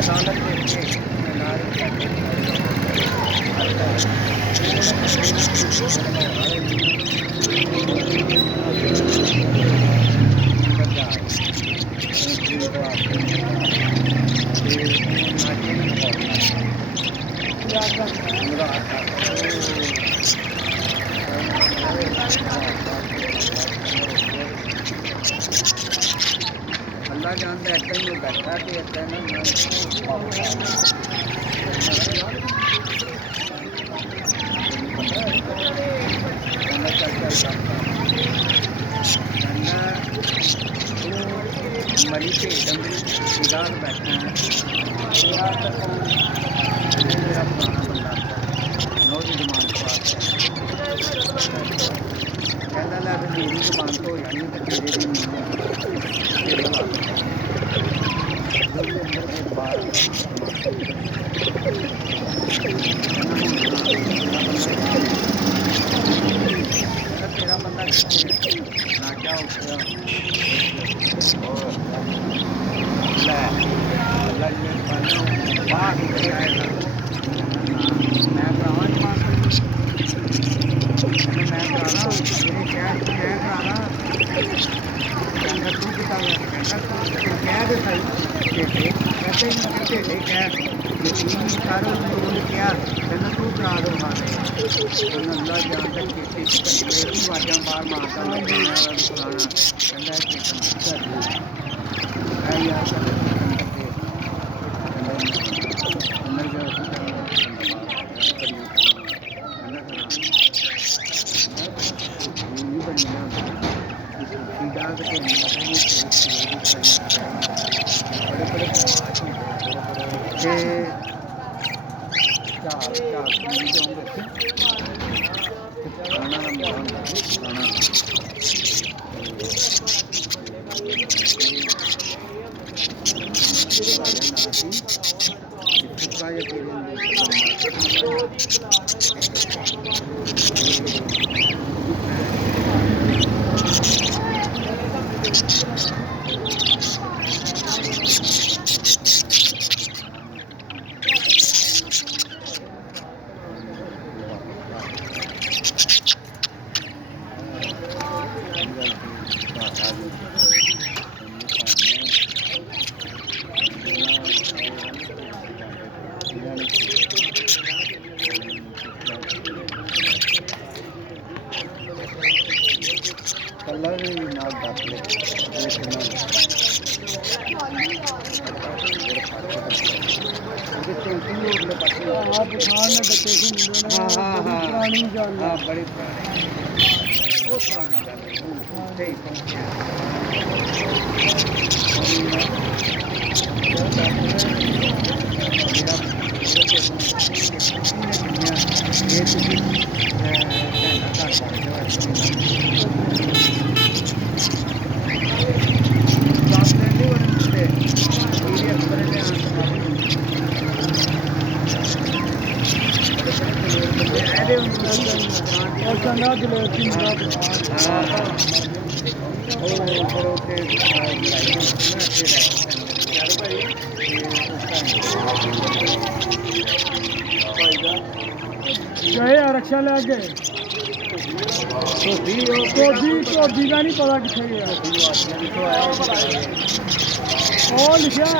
अदालत अल्लाह जानता है कहीं बैठा कि मरी के इधर बैठा है मेरा पुराना बंदा नौरी जमान कहता लै मेरी जमान तो हो जानी तो तेरे भी नहीं तेरा बंदा नाचा उठा मैं करावा मैं कराना मेरे शहर मैं कराना तू किता कह दे सही कहते कह सारे क्या कहना तू करा दो मारे अल्लाह जान तक वाजा बार मारता पुराना कलर भी ना दाखिल पुरानी गल बड़ी रक्षा ले गए धोबी का नहीं पता कितने गया लिखा